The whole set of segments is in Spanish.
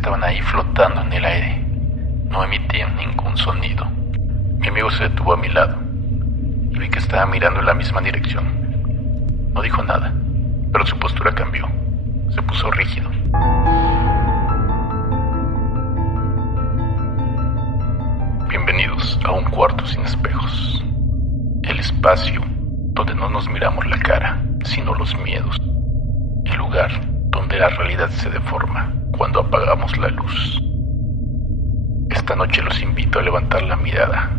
estaban ahí flotando en el aire. No emitían ningún sonido. Mi amigo se detuvo a mi lado y vi que estaba mirando en la misma dirección. No dijo nada, pero su postura cambió. Se puso rígido. Bienvenidos a un cuarto sin espejos. El espacio donde no nos miramos la cara, sino los miedos. El lugar donde la realidad se deforma cuando apagamos la luz. Esta noche los invito a levantar la mirada,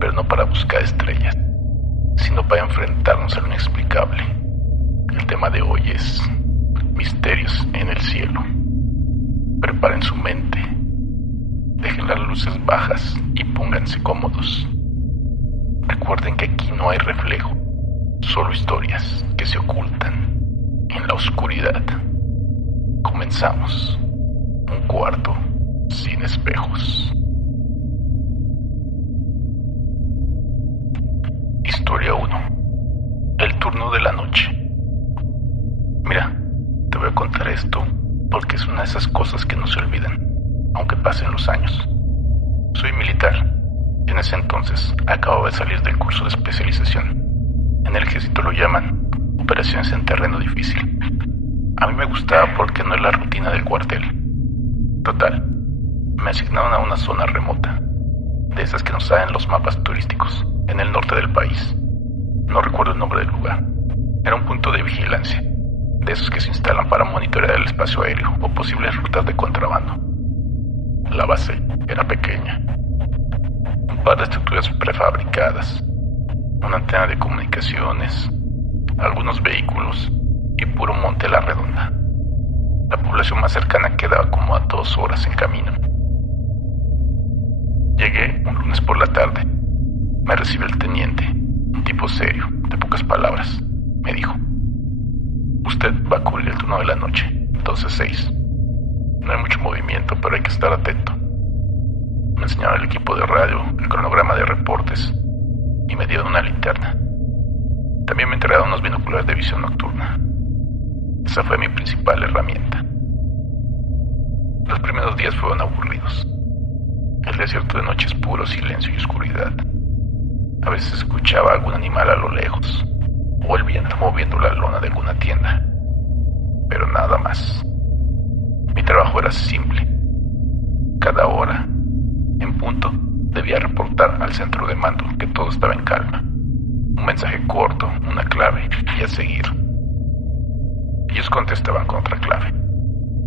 pero no para buscar estrellas, sino para enfrentarnos a lo inexplicable. El tema de hoy es misterios en el cielo. Preparen su mente, dejen las luces bajas y pónganse cómodos. Recuerden que aquí no hay reflejo, solo historias que se ocultan en la oscuridad. Comenzamos. Un cuarto sin espejos. Historia 1. El turno de la noche. Mira, te voy a contar esto porque es una de esas cosas que no se olvidan, aunque pasen los años. Soy militar. En ese entonces acababa de salir del curso de especialización. En el ejército lo llaman operaciones en terreno difícil. A mí me gustaba porque no es la rutina del cuartel. Total, me asignaron a una zona remota, de esas que nos salen los mapas turísticos, en el norte del país. No recuerdo el nombre del lugar. Era un punto de vigilancia, de esos que se instalan para monitorear el espacio aéreo o posibles rutas de contrabando. La base era pequeña. Un par de estructuras prefabricadas, una antena de comunicaciones, algunos vehículos y puro monte a la redonda. La población más cercana quedaba como a 2 horas en camino. Llegué un lunes por la tarde. Me recibió el teniente, un tipo serio, de pocas palabras. Me dijo: usted va a cubrir el turno de la noche, 12-6. No hay mucho movimiento, pero hay que estar atento. Me enseñaron el equipo de radio, el cronograma de reportes y me dieron una linterna. También me entregaron unos binoculares de visión nocturna. Esa fue mi principal herramienta. Los primeros días fueron aburridos. El desierto de noche es puro silencio y oscuridad. A veces escuchaba algún animal a lo lejos, o el viento moviendo la lona de alguna tienda, pero nada más. Mi trabajo era simple. Cada hora, en punto, debía reportar al centro de mando que todo estaba en calma. Un mensaje corto, una clave y a seguir. Ellos contestaban con otra clave.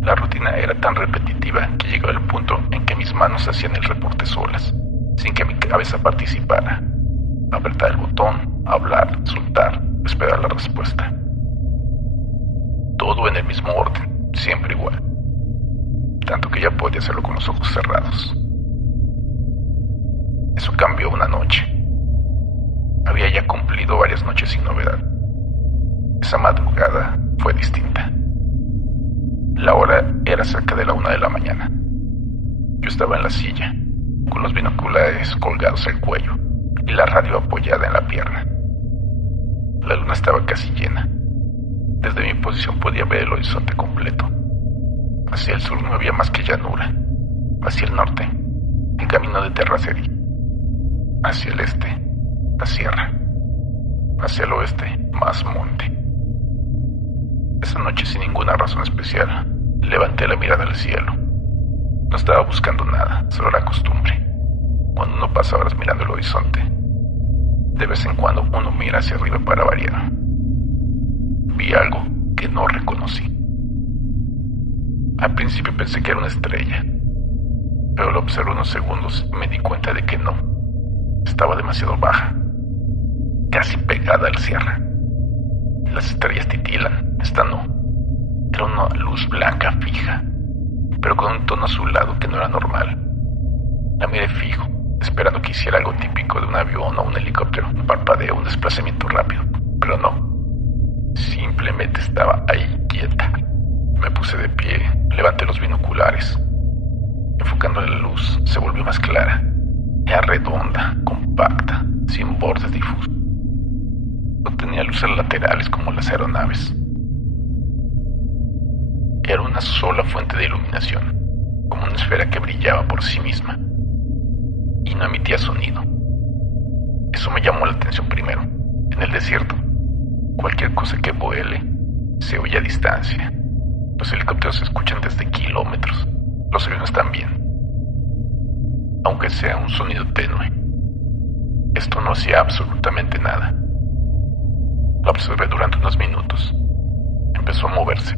La rutina era tan repetitiva que llegó el punto en que mis manos hacían el reporte solas, sin que mi cabeza participara. Apretar el botón, hablar, soltar, esperar la respuesta. Todo en el mismo orden, siempre igual. Tanto que ya podía hacerlo con los ojos cerrados. Eso cambió una noche. Había ya cumplido varias noches sin novedad. Esa madrugada fue distinta. La hora era cerca de la 1 de la mañana. Yo estaba en la silla, con los binoculares colgados al cuello y la radio apoyada en la pierna. La luna estaba casi llena. Desde mi posición podía ver el horizonte completo. Hacia el sur no había más que llanura. Hacia el norte, el camino de terracería. Hacia el este, la sierra. Hacia el oeste, más monte. Esa noche, sin ninguna razón especial, levanté la mirada al cielo. No estaba buscando nada, solo la costumbre. Cuando uno pasa horas mirando el horizonte, de vez en cuando uno mira hacia arriba para variar. Vi algo que no reconocí. Al principio pensé que era una estrella, pero lo observé unos segundos y me di cuenta de que no. Estaba demasiado baja, casi pegada al sierra. Las estrellas titilan, esta no. Era una luz blanca fija, pero con un tono azulado que no era normal. La miré fijo, esperando que hiciera algo típico de un avión o un helicóptero, un parpadeo, un desplazamiento rápido, pero no. Simplemente estaba ahí quieta. Me puse de pie, levanté los binoculares. Enfocando la luz, se volvió más clara. Era redonda, compacta, sin bordes difusos. No tenía luces laterales como las aeronaves. Era una sola fuente de iluminación. como una esfera que brillaba por sí misma y no emitía sonido. Eso me llamó la atención primero. En el desierto, cualquier cosa que vuele se oye a distancia. Los helicópteros se escuchan desde kilómetros, los aviones también, aunque sea un sonido tenue. Esto no hacía absolutamente nada. Lo observé durante unos minutos. Empezó a moverse,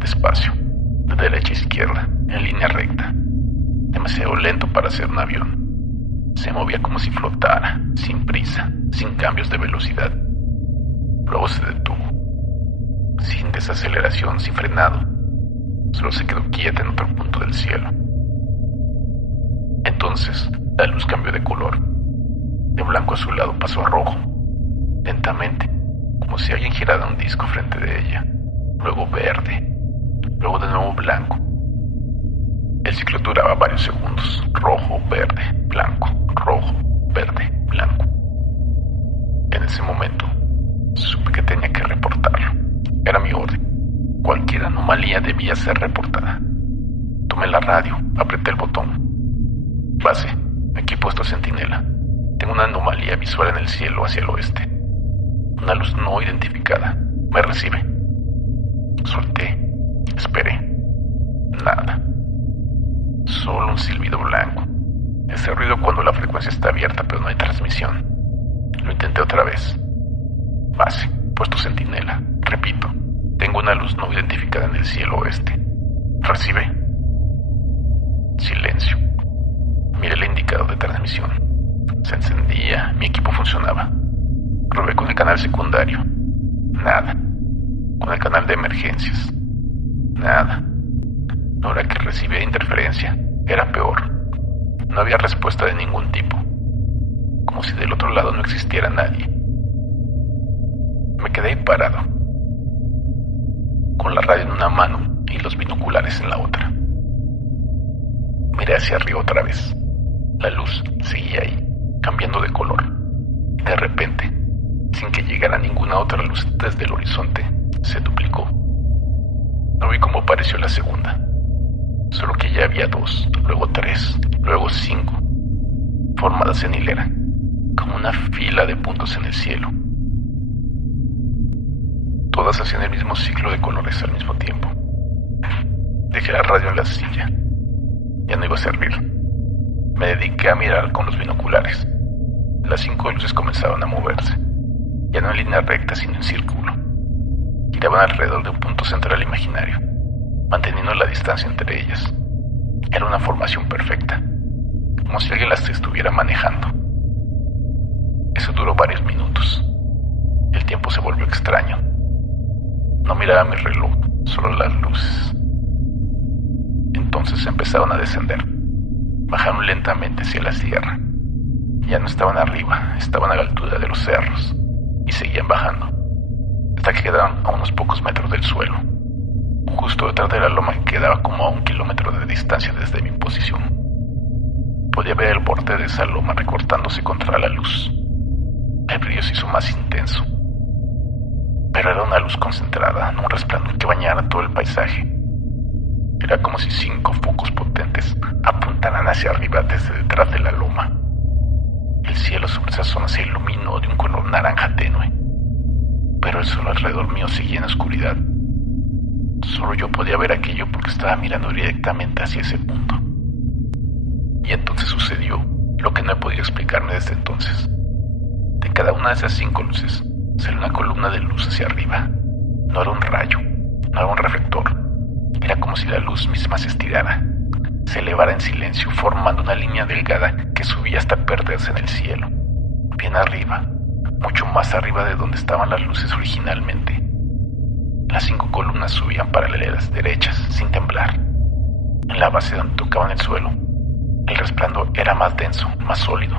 despacio, de derecha a izquierda, en línea recta, demasiado lento para ser un avión. Se movía como si flotara, sin prisa, sin cambios de velocidad. Luego se detuvo, sin desaceleración, sin frenado. Solo se quedó quieta en otro punto del cielo. Entonces, la luz cambió de color. De blanco azulado pasó a rojo, lentamente, como si alguien girara un disco frente de ella. Luego verde, luego de nuevo blanco. El ciclo duraba varios segundos. Rojo, verde, blanco, rojo, verde, blanco. En ese momento, supe que tenía que reportarlo. Era mi orden. Cualquier anomalía debía ser reportada. Tomé la radio, apreté el botón. Base, aquí puesto centinela. Tengo una anomalía visual en el cielo hacia el oeste. Una luz no identificada. Me recibe. Solté. Esperé. Nada. Solo un silbido blanco. Ese ruido cuando la frecuencia está abierta pero no hay transmisión. Lo intenté otra vez. Base, puesto centinela. Repito, tengo una luz no identificada en el cielo oeste. Recibe. Silencio. Miré el indicador de transmisión. Se encendía, mi equipo funcionaba. Probé con el canal secundario. Nada. Con el canal de emergencias. Nada. Ahora que recibía interferencia, era peor. No había respuesta de ningún tipo. Como si del otro lado no existiera nadie. Me quedé ahí parado, con la radio en una mano y los binoculares en la otra. Miré hacia arriba otra vez. La luz seguía ahí, cambiando de color. De repente, sin que llegara ninguna otra luz desde el horizonte, se duplicó. No vi cómo apareció la segunda. Solo que ya había 2, luego 3, luego 5, formadas en hilera, como una fila de puntos en el cielo. Todas hacían el mismo ciclo de colores al mismo tiempo. Dejé la radio en la silla. Ya no iba a servir. Me dediqué a mirar con los binoculares. Las 5 luces comenzaban a moverse, ya no en línea recta sino en círculo. Giraban alrededor de un punto central imaginario, manteniendo la distancia entre ellas. Era una formación perfecta, como si alguien las estuviera manejando. Eso duró varios minutos. El tiempo se volvió extraño. No miraba mi reloj, solo las luces. Entonces empezaron a descender. Bajaron lentamente hacia la sierra. Ya no estaban arriba, estaban a la altura de los cerros. Y seguían bajando, hasta que quedaron a unos pocos metros del suelo. Justo detrás de la loma que quedaba como a 1 kilómetro de distancia desde mi posición. Podía ver el borde de esa loma recortándose contra la luz. El brillo se hizo más intenso. Pero era una luz concentrada, no un resplandor que bañara todo el paisaje. Era como si 5 focos potentes apuntaran hacia arriba desde detrás de la loma. El cielo sobre esa zona se iluminó de un color naranja tenue, pero el sol alrededor mío seguía en oscuridad. Solo yo podía ver aquello porque estaba mirando directamente hacia ese punto. Y entonces sucedió lo que no he podido explicarme desde entonces. De cada una de esas 5 luces salió una columna de luz hacia arriba. No era un rayo, no era un reflector. Era como si la luz misma se estirara, se elevara en silencio, formando una línea delgada que subía hasta perderse en el cielo. Bien arriba, mucho más arriba de donde estaban las luces originalmente. Las 5 columnas subían paralelas, derechas, sin temblar. En la base donde tocaban el suelo, el resplandor era más denso, más sólido,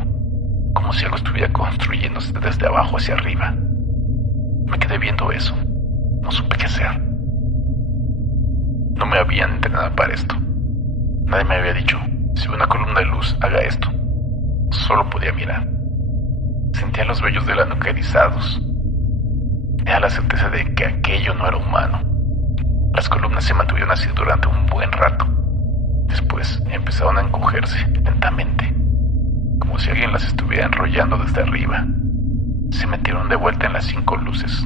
como si algo estuviera construyéndose desde abajo hacia arriba. Me quedé viendo eso. No supe qué hacer. No me habían entrenado para esto. Nadie me había dicho, si ve una columna de luz, haga esto. Solo podía mirar. Sentía los vellos de la nuca erizados. Era la certeza de que aquello no era humano. Las columnas se mantuvieron así durante un buen rato. empezaron a encogerse lentamente, como si alguien las estuviera enrollando desde arriba. Se metieron de vuelta en las 5 luces.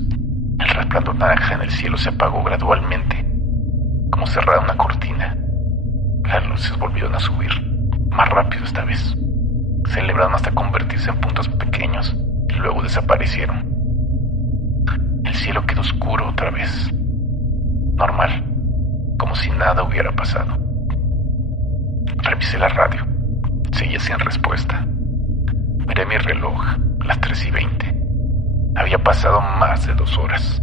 El resplandor naranja en el cielo se apagó gradualmente, como cerrada una cortina. Las luces volvieron a subir, más rápido esta vez. Se elevaron hasta convertirse en puntos pequeños y luego desaparecieron. El cielo quedó oscuro otra vez, normal, como si nada hubiera pasado. Revisé la radio, seguía sin respuesta. Miré mi reloj, las 3:20. Había pasado más de 2 horas.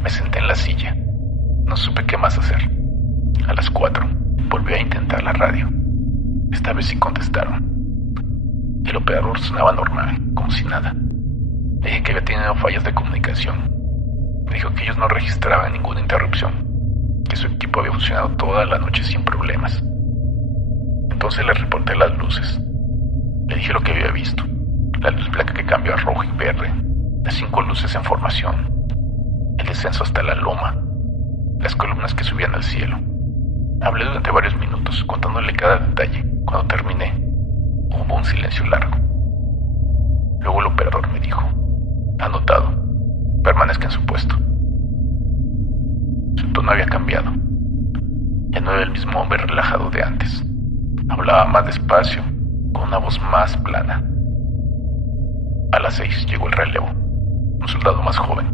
Me senté en la silla, no supe qué más hacer. A las 4 volví a intentar la radio. Esta vez sí contestaron. El operador sonaba normal, como si nada. Le dije que había tenido fallas de comunicación. Me dijo que ellos no registraban ninguna interrupción, que su equipo había funcionado toda la noche sin problemas. Entonces le reporté las luces. Le dije lo que había visto: la luz blanca que cambió a rojo y verde, las 5 luces en formación, el descenso hasta la loma, las columnas que subían al cielo. Hablé durante varios minutos, contándole cada detalle. Cuando terminé, hubo un silencio largo. Luego el operador me dijo: anotado, permanezca en su puesto. Su tono había cambiado. Ya no era el mismo hombre relajado de antes. Hablaba más despacio, con una voz más plana. A las 6 llegó el relevo, un soldado más joven.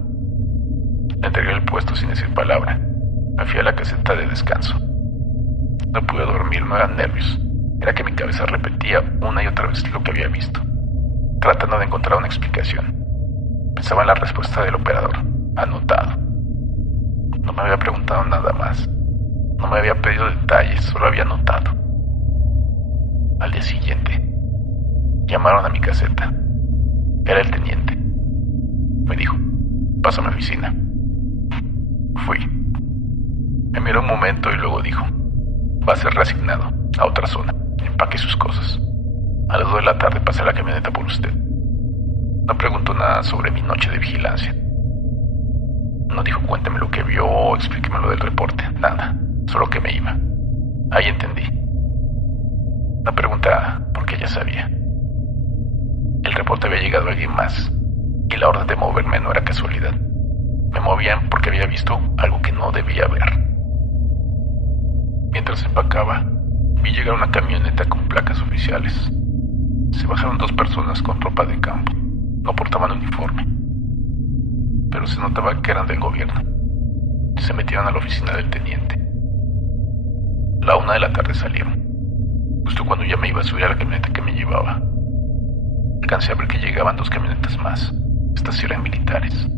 Le entregué el puesto sin decir palabra. Me fui a la caseta de descanso. No pude dormir, no eran nervios. Era que mi cabeza repetía una y otra vez lo que había visto, tratando de encontrar una explicación. Pensaba en la respuesta del operador: anotado. No me había preguntado nada más. No me había pedido detalles, solo había anotado. Al día siguiente, llamaron a mi caseta. Era el teniente. Me dijo: pasa a mi oficina. Fui. Me miró un momento y luego dijo: va a ser reasignado a otra zona. Empaque sus cosas. A las 2 de la tarde pasé la camioneta por usted. No preguntó nada sobre mi noche de vigilancia. No dijo: cuénteme lo que vio o explíqueme lo del reporte. Nada, solo que me iba. Ahí entendí. No preguntaba porque ya sabía. El reporte había llegado a alguien más, y la orden de moverme no era casualidad. Me movían porque había visto algo que no debía ver. Mientras empacaba, vi llegar una camioneta con placas oficiales. Se bajaron 2 personas con ropa de campo. No portaban uniforme, pero se notaba que eran del gobierno. Se metieron a la oficina del teniente. La 1 de la tarde salieron, justo cuando ya me iba a subir a la camioneta que me llevaba. Alcancé a ver que llegaban 2 camionetas más. Estas sí eran militares,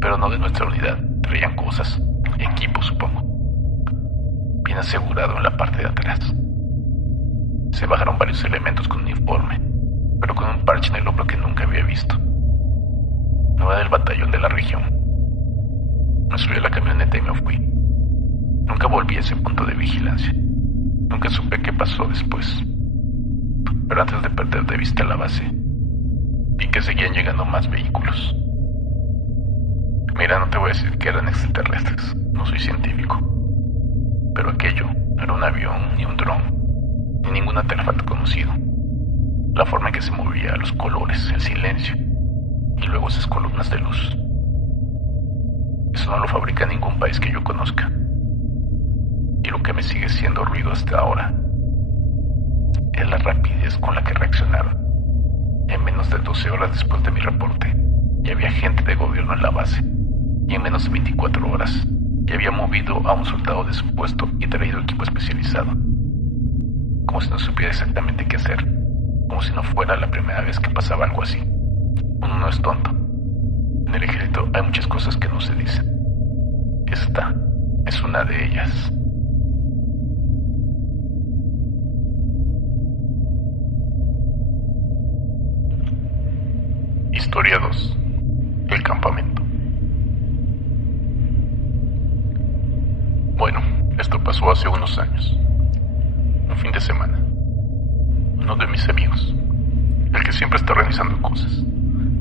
pero no de nuestra unidad. Traían cosas, equipo supongo, bien asegurado en la parte de atrás. Se bajaron varios elementos con uniforme, pero con un parche en el hombro que nunca había visto. No era del batallón de la región. Me subí a la camioneta y me fui. Nunca volví a ese punto de vigilancia. Nunca supe qué pasó después. Pero antes de perder de vista la base, vi que seguían llegando más vehículos. Mira, no te voy a decir que eran extraterrestres, no soy científico, pero aquello no era un avión, ni un dron, ni ningún artefacto conocido. La forma en que se movía, los colores, el silencio, y luego esas columnas de luz. Eso no lo fabrica ningún país que yo conozca. Y lo que me sigue siendo ruido hasta ahora es la rapidez con la que reaccionaron. En menos de 12 horas después de mi reporte, ya había gente de gobierno en la base. Y en menos de 24 horas, ya había movido a un soldado de su puesto y traído equipo especializado. Como si no supiera exactamente qué hacer. Como si no fuera la primera vez que pasaba algo así. Uno no es tonto. En el ejército hay muchas cosas que no se dicen. Esta es una de ellas. Historia 2. El campamento. Bueno, esto pasó hace unos años. Un fin de semana. Uno de mis amigos, el que siempre está organizando cosas,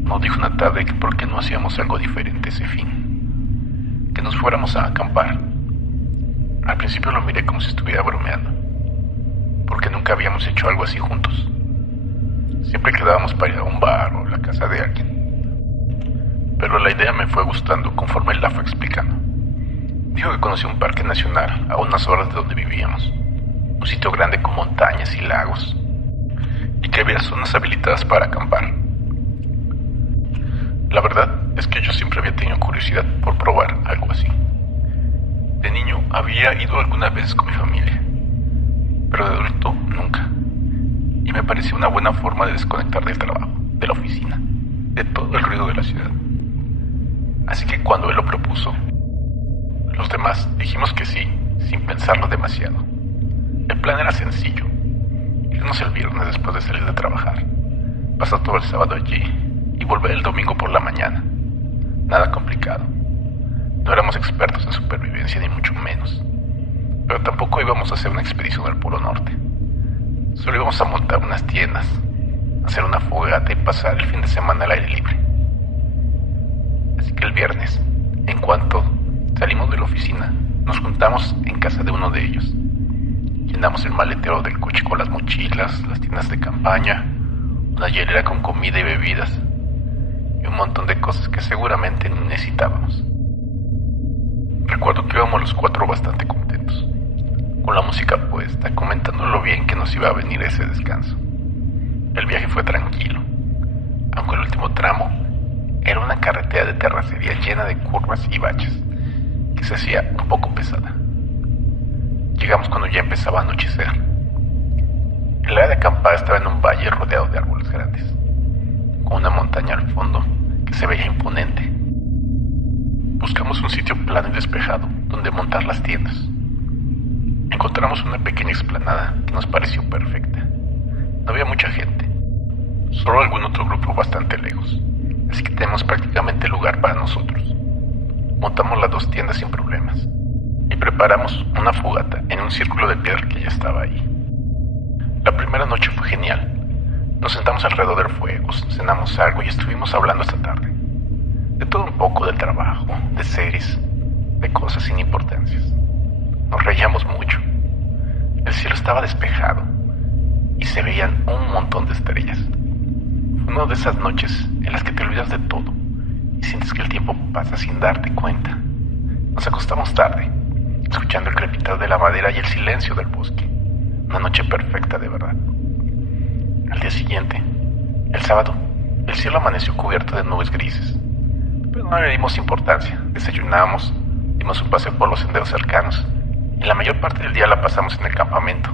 nos dijo una tarde que por qué no hacíamos algo diferente ese fin. Que nos fuéramos a acampar. Al principio lo miré como si estuviera bromeando, porque nunca habíamos hecho algo así juntos. Siempre quedábamos para ir a un bar o la casa de alguien. Pero la idea me fue gustando conforme él la fue explicando. Dijo que conoció un parque nacional a unas horas de donde vivíamos, un sitio grande con montañas y lagos, y que había zonas habilitadas para acampar. La verdad es que yo siempre había tenido curiosidad por probar algo así. De niño había ido algunas veces con mi familia, pero de adulto nunca. Y me parecía una buena forma de desconectar del trabajo, de la oficina, de todo el ruido de la ciudad. Así que cuando él lo propuso, los demás dijimos que sí, sin pensarlo demasiado. El plan era sencillo: irnos el viernes después de salir de trabajar, pasar todo el sábado allí y volver el domingo por la mañana. Nada complicado. No éramos expertos en supervivencia, ni mucho menos, pero tampoco íbamos a hacer una expedición al Polo Norte. Solo íbamos a montar unas tiendas, hacer una fogata y pasar el fin de semana al aire libre. Así que el viernes, en cuanto salimos de la oficina, nos juntamos en casa de uno de ellos. Llenamos el maletero del coche con las mochilas, las tiendas de campaña, una hielera con comida y bebidas, y un montón de cosas que seguramente necesitábamos. Recuerdo que íbamos los cuatro bastante contentos, con la música puesta, comentando lo bien que nos iba a venir ese descanso. El viaje fue tranquilo, aunque el último tramo era una carretera de terracería llena de curvas y baches, que se hacía un poco pesada. Llegamos cuando ya empezaba a anochecer. El área de acampada estaba en un valle rodeado de árboles grandes, con una montaña al fondo que se veía imponente. Buscamos un sitio plano y despejado donde montar las tiendas. Encontramos una pequeña explanada que nos pareció perfecta. No había mucha gente, solo algún otro grupo bastante lejos, así que tenemos prácticamente lugar para nosotros. Montamos las dos tiendas sin problemas y preparamos una fogata en un círculo de piedra que ya estaba ahí. La primera noche fue genial. Nos sentamos alrededor del fuego, cenamos algo y estuvimos hablando hasta tarde. De todo un poco, del trabajo, de series, de cosas sin importancias. Nos reíamos mucho. El cielo estaba despejado y se veían un montón de estrellas. Fue una de esas noches en las que te olvidas de todo y sientes que el tiempo pasa sin darte cuenta. Nos acostamos tarde, escuchando el crepitar de la madera y el silencio del bosque. Una noche perfecta, de verdad. Al día siguiente, el sábado, el cielo amaneció cubierto de nubes grises, pero no le dimos importancia. Desayunamos, dimos un paseo por los senderos cercanos y la mayor parte del día la pasamos en el campamento,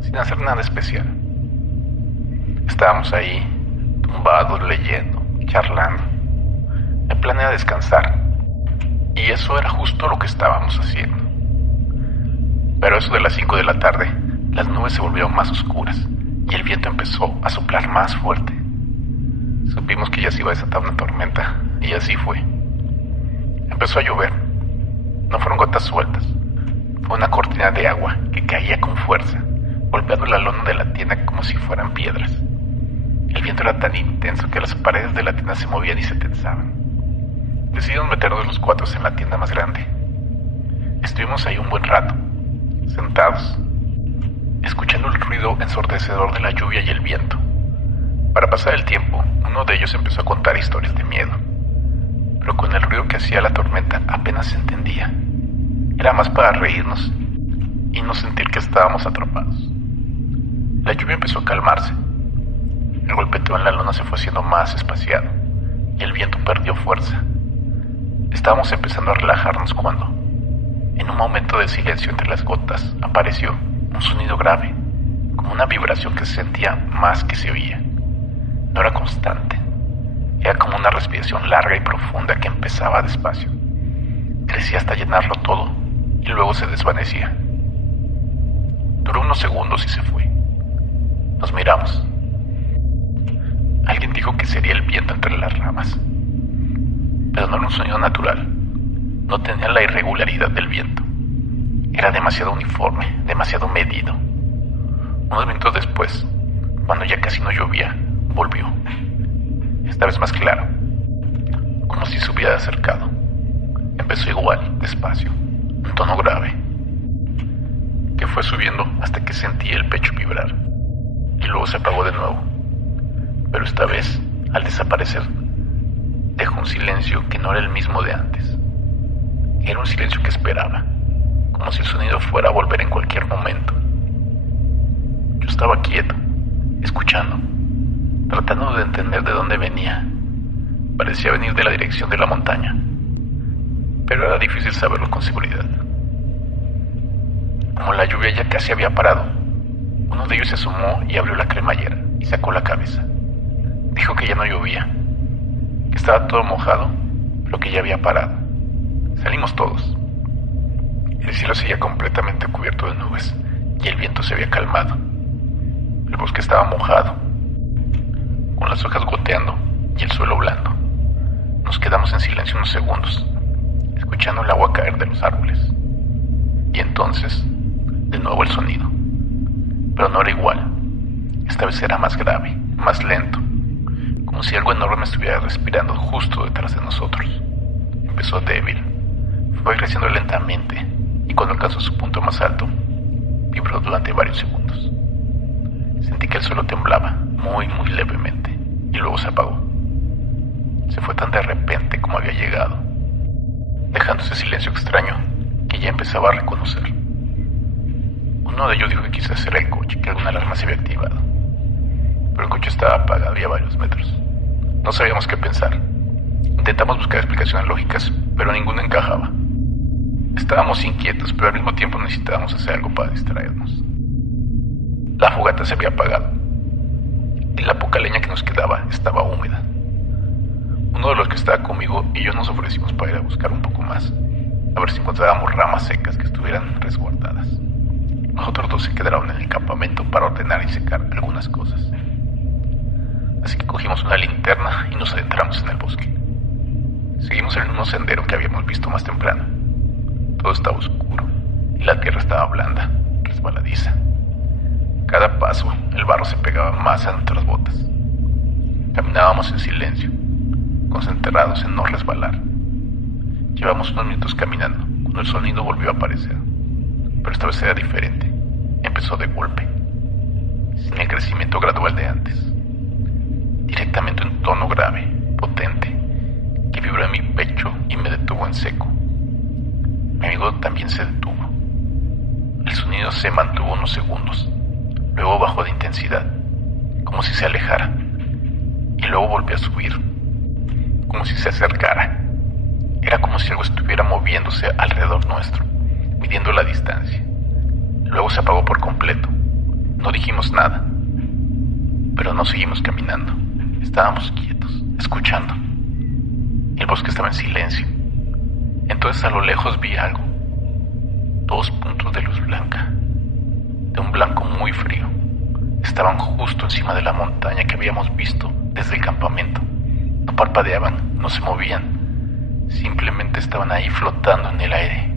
sin hacer nada especial. Estábamos ahí, tumbados, leyendo, charlando. El plan era descansar, y eso era justo lo que estábamos haciendo. Pero eso de las 5 de la tarde, las nubes se volvieron más oscuras y el viento empezó a soplar más fuerte. Supimos que ya se iba a desatar una tormenta, y así fue. Empezó a llover. No fueron gotas sueltas, fue una cortina de agua que caía con fuerza, golpeando la lona de la tienda como si fueran piedras. El viento era tan intenso que las paredes de la tienda se movían y se tensaban. Decidimos meternos los cuatro en la tienda más grande. Estuvimos ahí un buen rato, sentados, escuchando el ruido ensordecedor de la lluvia y el viento. Para pasar el tiempo, uno de ellos empezó a contar historias de miedo, pero con el ruido que hacía la tormenta apenas se entendía. Era más para reírnos y no sentir que estábamos atrapados. La lluvia empezó a calmarse. El golpeteo en la lona se fue haciendo más espaciado y el viento perdió fuerza. Estábamos empezando a relajarnos cuando, en un momento de silencio entre las gotas, apareció un sonido grave, como una vibración que se sentía más que se oía. No era constante, era como una respiración larga y profunda que empezaba despacio. Crecía hasta llenarlo todo y luego se desvanecía. Duró unos segundos y se fue. Nos miramos. Alguien dijo que sería el viento entre las ramas, pero no era un sonido natural. No tenía la irregularidad del viento. Era demasiado uniforme, demasiado medido. Unos minutos después, cuando ya casi no llovía, volvió. Esta vez más claro, como si se hubiera acercado. Empezó igual, despacio, un tono grave. ¿Qué fue fue subiendo hasta que sentí el pecho vibrar, y luego se apagó de nuevo. Pero esta vez, al desaparecer, dejó un silencio que no era el mismo de antes. Era un silencio que esperaba, como si el sonido fuera a volver en cualquier momento. Yo estaba quieto, escuchando, tratando de entender de dónde venía. Parecía venir de la dirección de la montaña, pero era difícil saberlo con seguridad. Como la lluvia ya casi había parado, uno de ellos se asomó y abrió la cremallera y sacó la cabeza. Dijo que ya no llovía, que estaba todo mojado, pero que ya había parado. Salimos todos. El cielo seguía completamente cubierto de nubes y el viento se había calmado. El bosque estaba mojado, con las hojas goteando y el suelo blando. Nos quedamos en silencio unos segundos, escuchando el agua caer de los árboles. Y entonces, de nuevo el sonido. Pero no era igual. Esta vez era más grave, más lento, como si algo enorme estuviera respirando justo detrás de nosotros. Empezó débil, fue creciendo lentamente, y cuando alcanzó su punto más alto, vibró durante varios segundos. Sentí que el suelo temblaba, muy levemente, y luego se apagó. Se fue tan de repente como había llegado, dejando ese silencio extraño que ya empezaba a reconocer. Uno de ellos dijo que quizás era el coche, que alguna alarma se había activado, pero el coche estaba apagado y a varios metros. No sabíamos qué pensar. Intentamos buscar explicaciones lógicas, pero ninguna encajaba. Estábamos inquietos, pero al mismo tiempo necesitábamos hacer algo para distraernos. La fogata se había apagado y la poca leña que nos quedaba estaba húmeda. Uno de los que estaba conmigo y yo nos ofrecimos para ir a buscar un poco más, a ver si encontrábamos ramas secas que estuvieran resguardadas. Los otros dos se quedaron en el campamento para ordenar y secar algunas cosas. Así que cogimos una linterna y nos adentramos en el bosque. Seguimos el mismo sendero que habíamos visto más temprano. Todo estaba oscuro y la tierra estaba blanda, resbaladiza. Cada paso, el barro se pegaba más a nuestras botas. Caminábamos en silencio, concentrados en no resbalar. Llevamos unos minutos caminando cuando el sonido volvió a aparecer, pero esta vez era diferente. Empezó de golpe, sin el crecimiento gradual de antes. Directamente un tono grave, potente, que vibró en mi pecho y me detuvo en seco. Mi amigo también se detuvo. El sonido se mantuvo unos segundos, luego bajó de intensidad, como si se alejara, y luego volvió a subir, como si se acercara. Era como si algo estuviera moviéndose alrededor nuestro, midiendo la distancia. Luego se apagó por completo. No dijimos nada, pero no seguimos caminando. Estábamos quietos, escuchando. El bosque estaba en silencio. Entonces a lo lejos vi algo. 2 puntos de luz blanca, de un blanco muy frío. Estaban justo encima de la montaña que habíamos visto desde el campamento. No parpadeaban, no se movían. Simplemente estaban ahí flotando en el aire.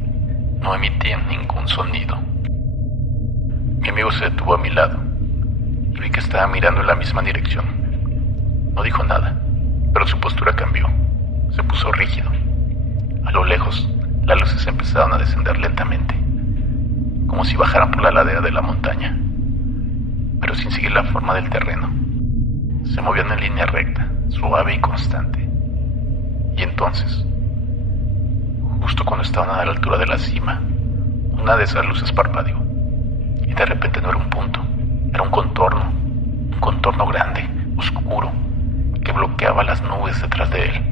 No emitían ningún sonido. Mi amigo se detuvo a mi lado y vi que estaba mirando en la misma dirección. No dijo nada, pero su postura cambió. Se puso rígido. A lo lejos, las luces empezaron a descender lentamente, como si bajaran por la ladera de la montaña, pero sin seguir la forma del terreno. Se movían en línea recta, suave y constante. Y entonces, justo cuando estaban a la altura de la cima, una de esas luces parpadeó. Y de repente no era un punto, era un contorno grande, oscuro, que bloqueaba las nubes detrás de él.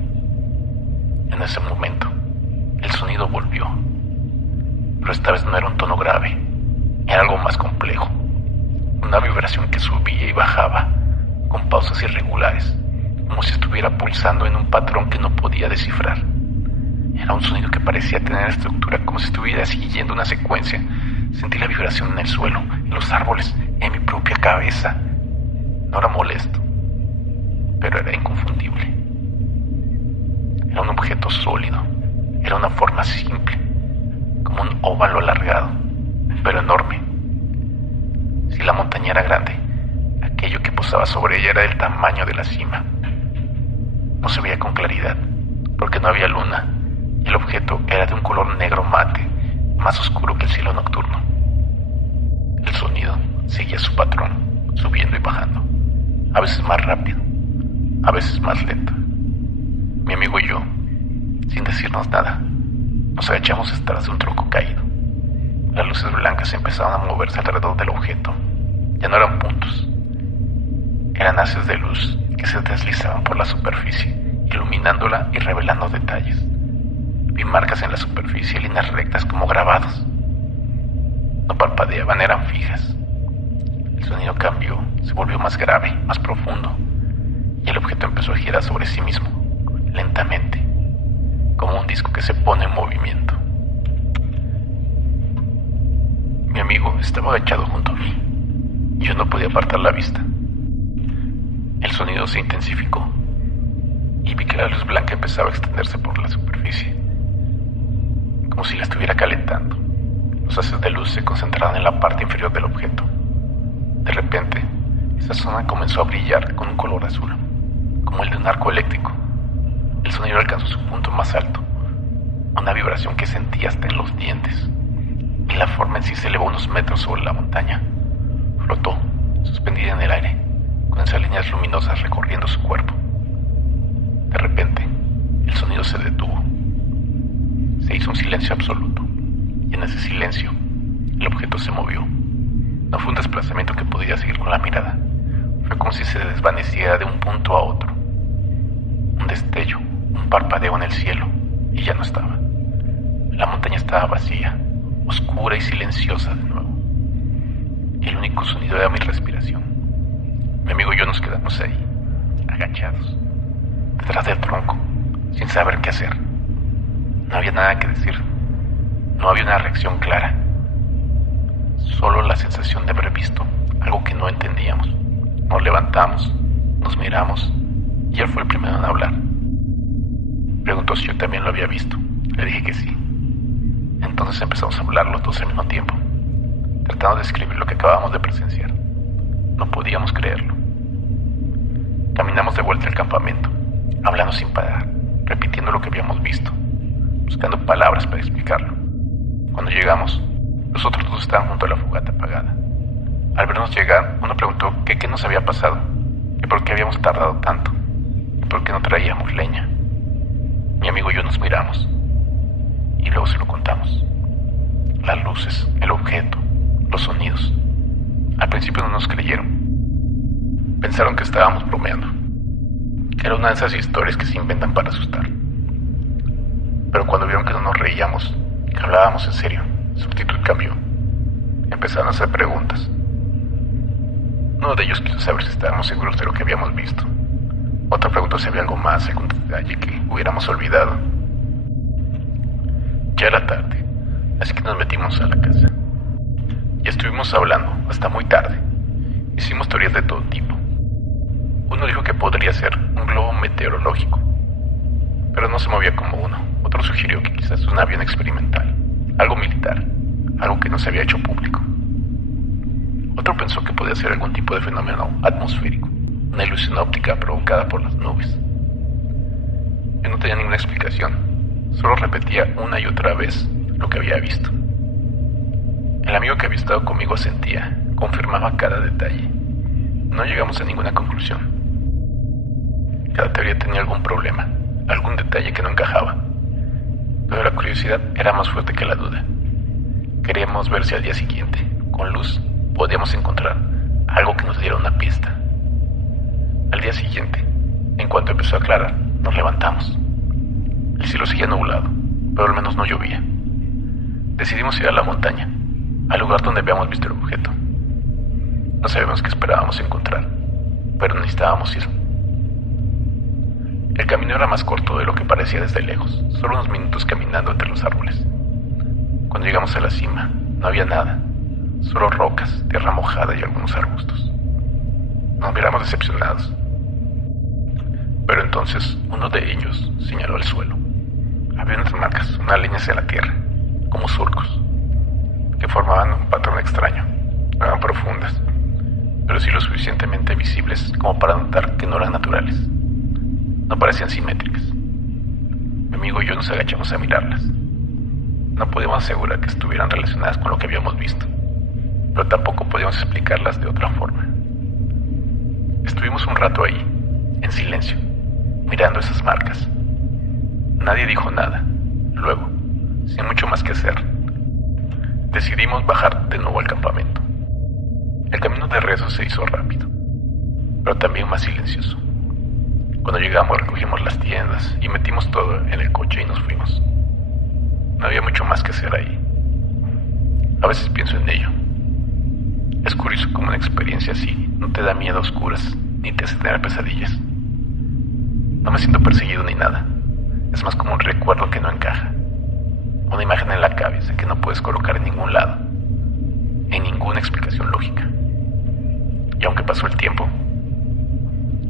En ese momento, el sonido volvió, pero esta vez no era un tono grave, era algo más complejo, una vibración que subía y bajaba, con pausas irregulares, como si estuviera pulsando en un patrón que no podía descifrar. Era un sonido que parecía tener estructura, como si estuviera siguiendo una secuencia. Sentí la vibración en el suelo, en los árboles, en mi propia cabeza. No era molesto, pero era inconfundible. Era un objeto sólido, era una forma simple, como un óvalo alargado, pero enorme. Si la montaña era grande, aquello que posaba sobre ella era del tamaño de la cima. No se veía con claridad, porque no había luna, y el objeto era de un color negro mate, más oscuro que el cielo nocturno. seguía su patrón, subiendo y bajando, a veces más rápido, a veces más lento. Mi amigo y yo, sin decirnos nada, nos agachamos detrás de un tronco caído. Las luces blancas empezaron a moverse alrededor del objeto. Ya no eran puntos, eran haces de luz que se deslizaban por la superficie, iluminándola y revelando detalles. Vi marcas en la superficie, líneas rectas como grabados. No parpadeaban, eran fijas. El sonido cambió, se volvió más grave, más profundo, y el objeto empezó a girar sobre sí mismo, lentamente, como un disco que se pone en movimiento. Mi amigo estaba agachado junto a mí, y yo no podía apartar la vista. El sonido se intensificó, y vi que la luz blanca empezaba a extenderse por la superficie, como si la estuviera calentando. Los haces de luz se concentraron en la parte inferior del objeto. De repente, esa zona comenzó a brillar con un color azul, como el de un arco eléctrico. El sonido alcanzó su punto más alto, una vibración que sentí hasta en los dientes, y la forma en sí se elevó unos metros sobre la montaña. Flotó, suspendida en el aire, con esas líneas luminosas recorriendo su cuerpo. De repente, el sonido se detuvo. Se hizo un silencio absoluto, y en ese silencio, el objeto se movió. No fue un desplazamiento que pudiera seguir con la mirada. Fue como si se desvaneciera de un punto a otro. Un destello, un parpadeo en el cielo, y ya no estaba. La montaña estaba vacía, oscura y silenciosa de nuevo. Y el único sonido era mi respiración. Mi amigo y yo nos quedamos ahí, agachados, detrás del tronco, sin saber qué hacer. No había nada que decir. No había una reacción clara. Solo la sensación de haber visto algo que no entendíamos. Nos levantamos, nos miramos, y él fue el primero en hablar. Preguntó si yo también lo había visto. Le dije que sí. Entonces empezamos a hablar los dos al mismo tiempo, tratando de describir lo que acabábamos de presenciar. No podíamos creerlo. Caminamos de vuelta al campamento, hablando sin parar, repitiendo lo que habíamos visto, buscando palabras para explicarlo. Cuando llegamos, los otros dos estaban junto a la fogata apagada. Al vernos llegar, uno preguntó que qué nos había pasado, que por qué habíamos tardado tanto, y por qué no traíamos leña. Mi amigo y yo nos miramos, y luego se lo contamos. Las luces, el objeto, los sonidos. Al principio no nos creyeron. Pensaron que estábamos bromeando, que era una de esas historias que se inventan para asustar. Pero cuando vieron que no nos reíamos, que hablábamos en serio, su actitud cambió. Empezaron a hacer preguntas. Uno de ellos quiso saber si estábamos seguros de lo que habíamos visto. Otro preguntó si había algo más, algún detalle que hubiéramos olvidado. Ya era tarde, así que nos metimos a la casa. Y estuvimos hablando hasta muy tarde. Hicimos teorías de todo tipo. Uno dijo que podría ser un globo meteorológico, pero no se movía como uno. Otro sugirió que quizás un avión experimental, algo militar, algo que no se había hecho público. Otro pensó que podía ser algún tipo de fenómeno atmosférico, una ilusión óptica provocada por las nubes. Yo no tenía ninguna explicación, solo repetía una y otra vez lo que había visto. El amigo que había estado conmigo asentía, confirmaba cada detalle. No llegamos a ninguna conclusión. Cada teoría tenía algún problema, algún detalle que no encajaba. Pero la curiosidad era más fuerte que la duda. Queríamos ver si al día siguiente, con luz, podíamos encontrar algo que nos diera una pista. Al día siguiente, en cuanto empezó a aclarar, nos levantamos. El cielo seguía nublado, pero al menos no llovía. Decidimos ir a la montaña, al lugar donde habíamos visto el objeto. No sabíamos qué esperábamos encontrar, pero necesitábamos ir. El camino era más corto de lo que parecía desde lejos, solo unos minutos caminando entre los árboles. Cuando llegamos a la cima, no había nada, solo rocas, tierra mojada y algunos arbustos. Nos miramos decepcionados. Pero entonces uno de ellos señaló al suelo. Había unas marcas, una línea hacia la tierra, como surcos, que formaban un patrón extraño. No eran profundas, pero sí lo suficientemente visibles como para notar que no eran naturales. No parecían simétricas. Mi amigo y yo nos agachamos a mirarlas. No podíamos asegurar que estuvieran relacionadas con lo que habíamos visto. pero tampoco podíamos explicarlas de otra forma. Estuvimos un rato ahí, en silencio, mirando esas marcas. Nadie dijo nada. Luego, sin mucho más que hacer, decidimos bajar de nuevo al campamento. El camino de regreso se hizo rápido, pero también más silencioso. Cuando llegamos recogimos las tiendas y metimos todo en el coche y nos fuimos. No había mucho más que hacer ahí. A veces pienso en ello. Es curioso cómo una experiencia así no te da miedo a oscuras ni te hace tener pesadillas. No me siento perseguido ni nada. Es más como un recuerdo que no encaja. Una imagen en la cabeza que no puedes colocar en ningún lado, en ninguna explicación lógica. Y aunque pasó el tiempo,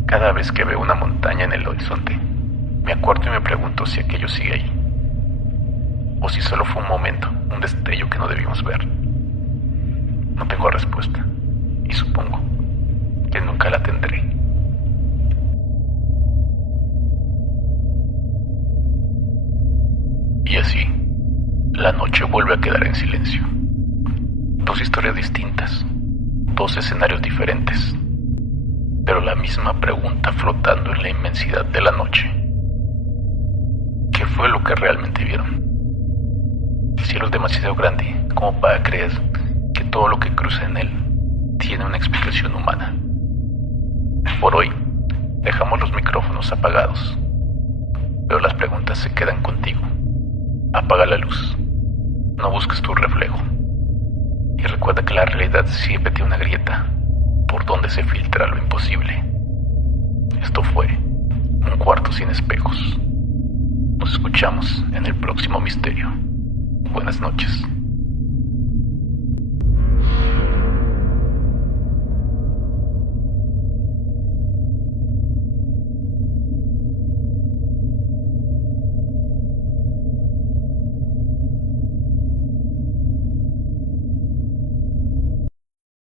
cada vez que veo una montaña en el horizonte, me acuerdo y me pregunto si aquello sigue ahí, o si solo fue un momento, un destello que no debimos ver. No tengo respuesta, y supongo que nunca la tendré. Y así, la noche vuelve a quedar en silencio. Dos historias distintas, dos escenarios diferentes, pero la misma pregunta flotando en la inmensidad de la noche. ¿Qué fue lo que realmente vieron? El cielo es demasiado grande como para creer que todo lo que cruza en él tiene una explicación humana. Por hoy, dejamos los micrófonos apagados, pero las preguntas se quedan contigo. Apaga la luz, no busques tu reflejo, y recuerda que la realidad siempre tiene una grieta por donde se filtra lo imposible. Esto fue Un Cuarto Sin Espejos. Nos escuchamos en el próximo misterio. Buenas noches.